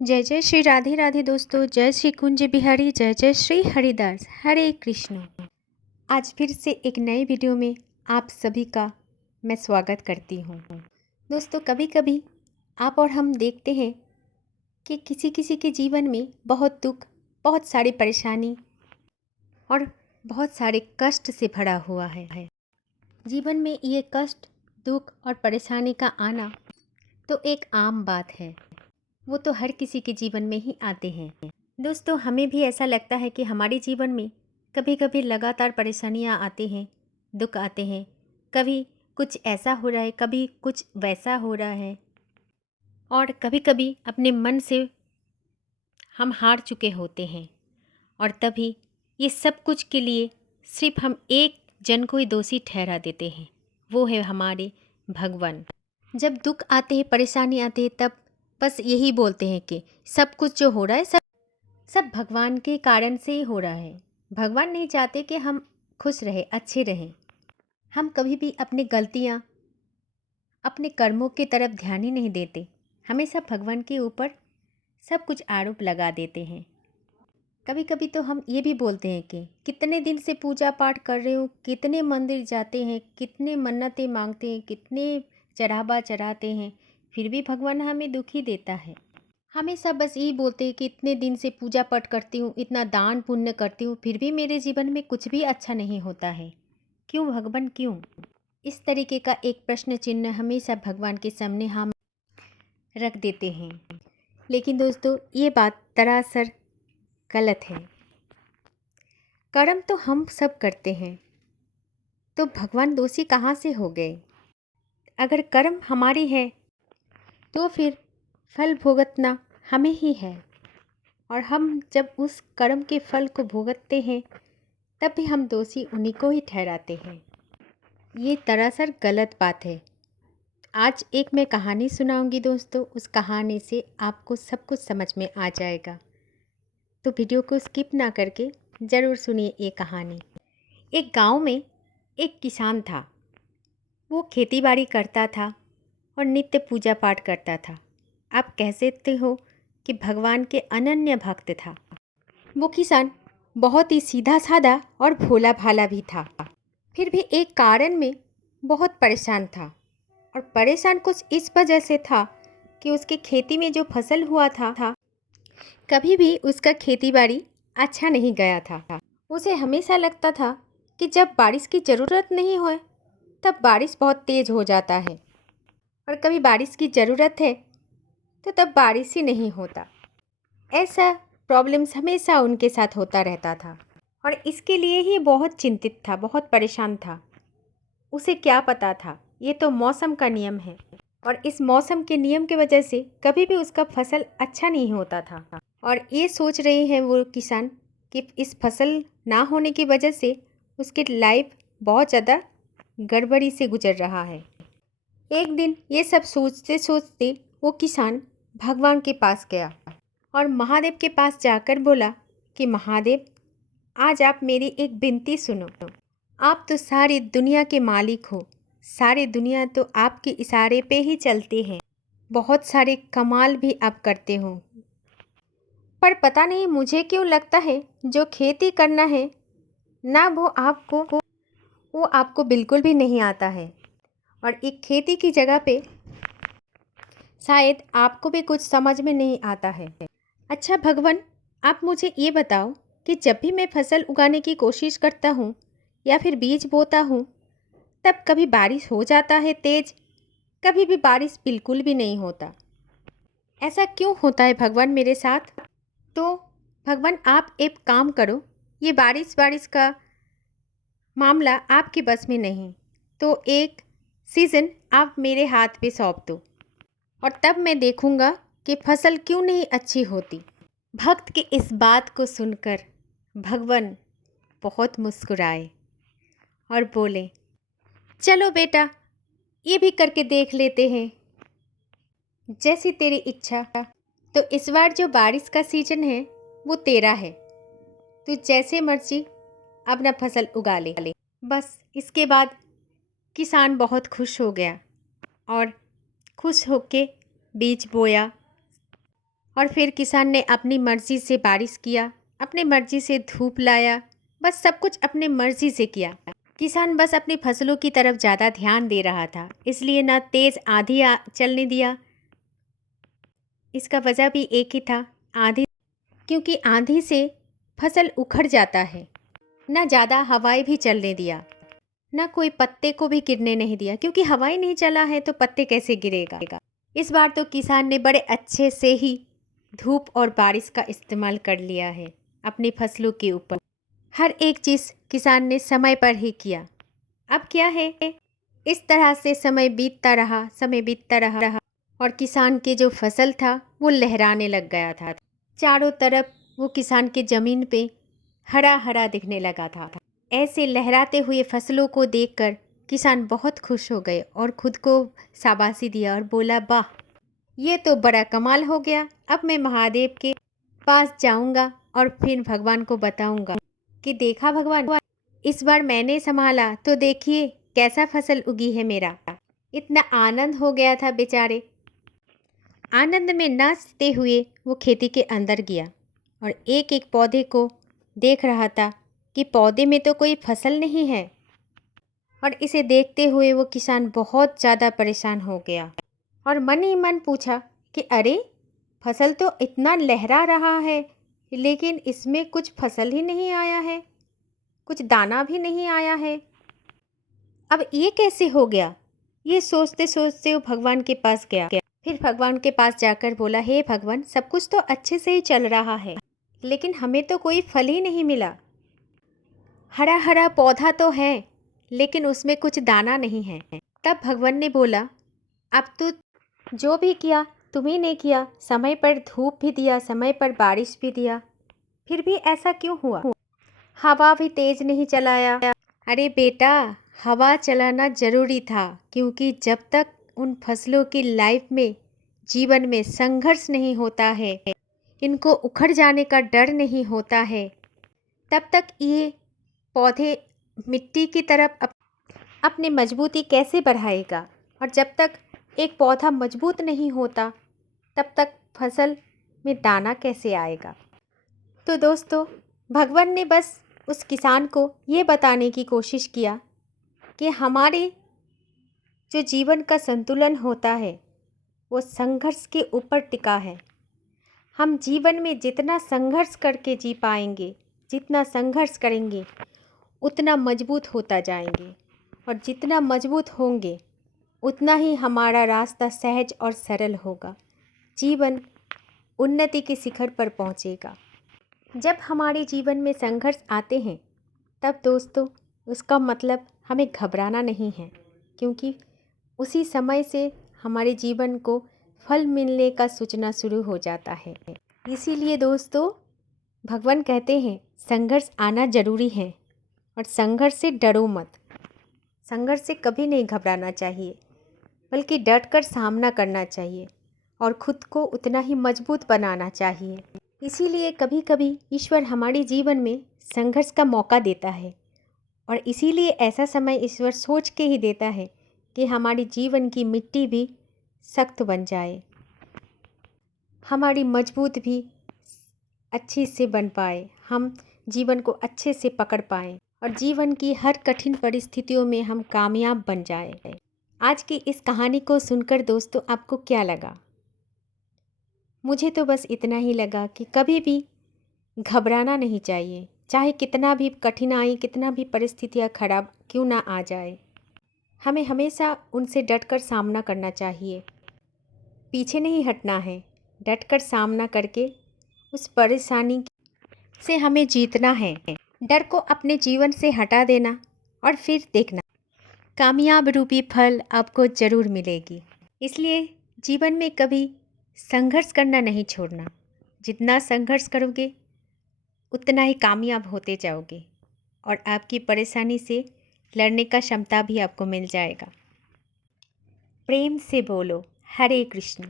जय जय श्री राधे राधे दोस्तों। जय श्री कुंज बिहारी, जय जय श्री हरिदास, हरे कृष्ण। आज फिर से एक नए वीडियो में आप सभी का मैं स्वागत करती हूँ। दोस्तों, कभी कभी आप और हम देखते हैं कि किसी किसी के जीवन में बहुत दुख, बहुत सारी परेशानी और बहुत सारे कष्ट से भरा हुआ है। जीवन में ये कष्ट, दुख और परेशानी का आना तो एक आम बात है। वो तो हर किसी के जीवन में ही आते हैं। दोस्तों, हमें भी ऐसा लगता है कि हमारे जीवन में कभी कभी लगातार परेशानियां आती हैं, दुख आते हैं। कभी कुछ ऐसा हो रहा है, कभी कुछ वैसा हो रहा है, और कभी कभी अपने मन से हम हार चुके होते हैं। और तभी ये सब कुछ के लिए सिर्फ हम एक जन को ही दोषी ठहरा देते हैं, वो है हमारे भगवान। जब दुख आते हैं, परेशानी आती है, तब बस यही बोलते हैं कि सब कुछ जो हो रहा है सब भगवान के कारण से ही हो रहा है। भगवान नहीं चाहते कि हम खुश रहें, अच्छे रहें। हम कभी भी अपनी गलतियाँ, अपने कर्मों की तरफ ध्यान ही नहीं देते। हमेशा भगवान के ऊपर सब कुछ आरोप लगा देते हैं। कभी कभी तो हम ये भी बोलते हैं कि कितने दिन से पूजा पाठ कर रहे हो, कितने मंदिर जाते हैं, कितने मन्नतें मांगते हैं, कितने चढ़ावा चढ़ाते हैं, फिर भी भगवान हमें दुखी देता है। हमेशा बस यही बोलते हैं कि इतने दिन से पूजा पाठ करती हूँ, इतना दान पुण्य करती हूँ, फिर भी मेरे जीवन में कुछ भी अच्छा नहीं होता है। क्यों भगवान, क्यों? इस तरीके का एक प्रश्न चिन्ह हमेशा भगवान के सामने हम रख देते हैं। लेकिन दोस्तों, ये बात दरअसल गलत है। कर्म तो हम सब करते हैं, तो भगवान दोषी कहाँ से हो गए? अगर कर्म हमारी है तो फिर फल भुगतना हमें ही है, और हम जब उस कर्म के फल को भुगतते हैं तब भी हम दोषी उन्हीं को ही ठहराते हैं। ये दरअसल गलत बात है। आज एक मैं कहानी सुनाऊंगी दोस्तों, उस कहानी से आपको सब कुछ समझ में आ जाएगा। तो वीडियो को स्किप ना करके ज़रूर सुनिए ये कहानी। एक गांव में एक किसान था। वो खेतीबाड़ी करता था और नित्य पूजा पाठ करता था। आप कह सकते हो कि भगवान के अनन्य भक्त था। वो किसान बहुत ही सीधा साधा और भोला भाला भी था। फिर भी एक कारण में बहुत परेशान था, और परेशान कुछ इस वजह से था कि उसकी खेती में जो फसल हुआ था कभी भी उसका खेतीबाड़ी अच्छा नहीं गया था। उसे हमेशा लगता था कि जब बारिश की ज़रूरत नहीं हो तब बारिश बहुत तेज़ हो जाता है, और कभी बारिश की ज़रूरत है तो तब बारिश ही नहीं होता। ऐसा प्रॉब्लम्स हमेशा उनके साथ होता रहता था, और इसके लिए ही बहुत चिंतित था, बहुत परेशान था। उसे क्या पता था, ये तो मौसम का नियम है, और इस मौसम के नियम की वजह से कभी भी उसका फसल अच्छा नहीं होता था। और ये सोच रहे हैं वो किसान कि इस फसल ना होने की वजह से उसकी लाइफ बहुत ज़्यादा गड़बड़ी से गुजर रहा है। एक दिन ये सब सोचते सोचते वो किसान भगवान के पास गया और महादेव के पास जाकर बोला कि महादेव, आज आप मेरी एक विनती सुनो। आप तो सारी दुनिया के मालिक हो, सारी दुनिया तो आपके इशारे पे ही चलते हैं, बहुत सारे कमाल भी आप करते हो, पर पता नहीं मुझे क्यों लगता है जो खेती करना है ना वो आपको बिल्कुल भी नहीं आता है, और एक खेती की जगह पे शायद आपको भी कुछ समझ में नहीं आता है। अच्छा भगवान, आप मुझे ये बताओ कि जब भी मैं फसल उगाने की कोशिश करता हूँ या फिर बीज बोता हूँ, तब कभी बारिश हो जाता है तेज, कभी भी बारिश बिल्कुल भी नहीं होता। ऐसा क्यों होता है भगवान मेरे साथ? तो भगवान, आप एक काम करो, ये बारिश बारिश का मामला आपके बस में नहीं, तो एक सीज़न आप मेरे हाथ पे सौंप दो, और तब मैं देखूंगा कि फसल क्यों नहीं अच्छी होती। भक्त की इस बात को सुनकर भगवान बहुत मुस्कुराए और बोले, चलो बेटा, ये भी करके देख लेते हैं, जैसी तेरी इच्छा। तो इस बार जो बारिश का सीजन है वो तेरा है, तू जैसे मर्जी अपना फसल उगा ले। बस इसके बाद किसान बहुत खुश हो गया और खुश होके बीज बोया, और फिर किसान ने अपनी मर्ज़ी से बारिश किया, अपनी मर्ज़ी से धूप लाया, बस सब कुछ अपनी मर्ज़ी से किया। किसान बस अपनी फसलों की तरफ ज़्यादा ध्यान दे रहा था, इसलिए ना तेज़ आंधी चलने दिया। इसका वजह भी एक ही था, आंधी, क्योंकि आंधी से फसल उखड़ जाता है। ना ज़्यादा हवाएं भी चलने दिया, ना कोई पत्ते को भी गिरने नहीं दिया, क्योंकि हवाएं नहीं चला है तो पत्ते कैसे गिरेगा। इस बार तो किसान ने बड़े अच्छे से ही धूप और बारिश का इस्तेमाल कर लिया है अपनी फसलों के ऊपर। हर एक चीज़ किसान ने समय पर ही किया। अब क्या है, इस तरह से समय बीतता रहा और किसान के जो फसल था वो लहराने लग गया था। चारों तरफ वो किसान के ज़मीन पे हरा हरा दिखने लगा था। ऐसे लहराते हुए फसलों को देखकर किसान बहुत खुश हो गए और खुद को शाबाशी दिया और बोला, वाह, ये तो बड़ा कमाल हो गया। अब मैं महादेव के पास जाऊंगा और फिर भगवान को बताऊंगा कि देखा भगवान, इस बार मैंने संभाला तो देखिए कैसा फसल उगी है मेरा। इतना आनंद हो गया था बेचारे। आनंद में नाचते हुए वो खेती के अंदर गया और एक एक पौधे को देख रहा था कि पौधे में तो कोई फसल नहीं है। और इसे देखते हुए वो किसान बहुत ज़्यादा परेशान हो गया और मन ही मन पूछा कि अरे, फसल तो इतना लहरा रहा है लेकिन इसमें कुछ फसल ही नहीं आया है, कुछ दाना भी नहीं आया है। अब ये कैसे हो गया? ये सोचते सोचते वो भगवान के पास गया। फिर भगवान के पास जाकर बोला, हे भगवान, सब कुछ तो अच्छे से ही चल रहा है लेकिन हमें तो कोई फल ही नहीं मिला। हरा हरा पौधा तो है लेकिन उसमें कुछ दाना नहीं है। तब भगवान ने बोला, अब तो जो भी किया तुम्ही ने किया, समय पर धूप भी दिया, समय पर बारिश भी दिया, फिर भी ऐसा क्यों हुआ? हवा भी तेज नहीं चलाया। अरे बेटा, हवा चलाना ज़रूरी था, क्योंकि जब तक उन फसलों की लाइफ में, जीवन में संघर्ष नहीं होता है, इनको उखड़ जाने का डर नहीं होता है, तब तक ये पौधे मिट्टी की तरफ अपनी मजबूती कैसे बढ़ाएगा? और जब तक एक पौधा मजबूत नहीं होता तब तक फसल में दाना कैसे आएगा? तो दोस्तों, भगवान ने बस उस किसान को ये बताने की कोशिश किया कि हमारे जो जीवन का संतुलन होता है वो संघर्ष के ऊपर टिका है। हम जीवन में जितना संघर्ष करके जी पाएंगे, जितना संघर्ष करेंगे, उतना मजबूत होता जाएंगे और जितना मजबूत होंगे उतना ही हमारा रास्ता सहज और सरल होगा। जीवन उन्नति के शिखर पर पहुंचेगा। जब हमारे जीवन में संघर्ष आते हैं तब दोस्तों, उसका मतलब हमें घबराना नहीं है, क्योंकि उसी समय से हमारे जीवन को फल मिलने का सूचना शुरू हो जाता है। इसीलिए दोस्तों, भगवान कहते हैं संघर्ष आना ज़रूरी है और संघर्ष से डरो मत। संघर्ष से कभी नहीं घबराना चाहिए, बल्कि डटकर सामना करना चाहिए और खुद को उतना ही मजबूत बनाना चाहिए। इसीलिए कभी कभी ईश्वर हमारे जीवन में संघर्ष का मौका देता है और इसीलिए ऐसा समय ईश्वर सोच के ही देता है कि हमारे जीवन की मिट्टी भी सख्त बन जाए, हमारी मजबूत भी अच्छी से बन पाए, हम जीवन को अच्छे से पकड़ पाएँ और जीवन की हर कठिन परिस्थितियों में हम कामयाब बन जाए। आज की इस कहानी को सुनकर दोस्तों आपको क्या लगा? मुझे तो बस इतना ही लगा कि कभी भी घबराना नहीं चाहिए, चाहे कितना भी कठिनाई, कितना भी परिस्थितियाँ खराब क्यों ना आ जाए, हमें हमेशा उनसे डटकर सामना करना चाहिए। पीछे नहीं हटना है, डटकर सामना करके उस परेशानी से हमें जीतना है। डर को अपने जीवन से हटा देना और फिर देखना, कामयाब रूपी फल आपको ज़रूर मिलेगी। इसलिए जीवन में कभी संघर्ष करना नहीं छोड़ना। जितना संघर्ष करोगे उतना ही कामयाब होते जाओगे और आपकी परेशानी से लड़ने का क्षमता भी आपको मिल जाएगा। प्रेम से बोलो हरे कृष्ण।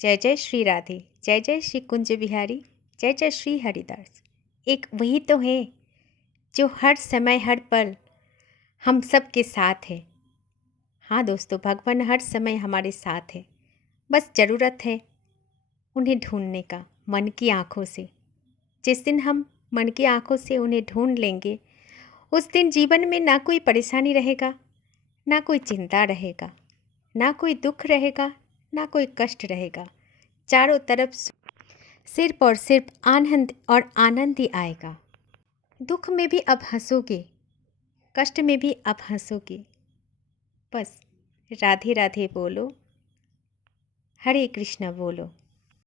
जय जय श्री राधे, जय जय श्री कुंज बिहारी, जय जय श्री हरिदास। एक वही तो है जो हर समय हर पल हम सब के साथ है। हाँ दोस्तों, भगवान हर समय हमारे साथ है, बस ज़रूरत है उन्हें ढूंढने का मन की आँखों से। जिस दिन हम मन की आँखों से उन्हें ढूंढ लेंगे, उस दिन जीवन में ना कोई परेशानी रहेगा, ना कोई चिंता रहेगा, ना कोई दुख रहेगा, ना कोई कष्ट रहेगा। चारों तरफ सिर्फ और सिर्फ आनंद और आनंद ही आएगा। दुख में भी अब हंसोगे, कष्ट में भी अब हंसोगे। बस राधे राधे बोलो, हरे कृष्ण बोलो।